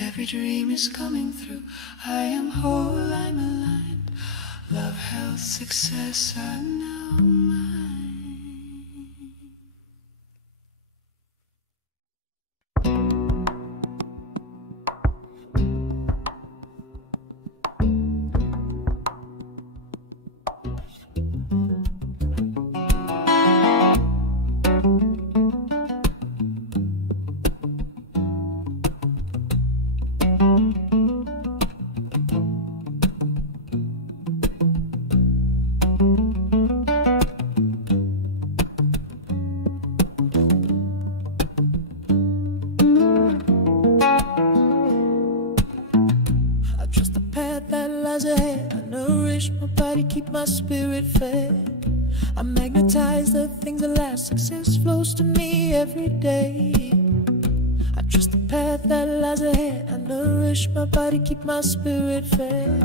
Every dream is coming through. I am whole, I'm aligned. Love, health, success are now mine. Ahead. I nourish my body, keep my spirit fed. I magnetize the things that last. Success flows to me every day. I trust the path that lies ahead. I nourish my body, keep my spirit fed.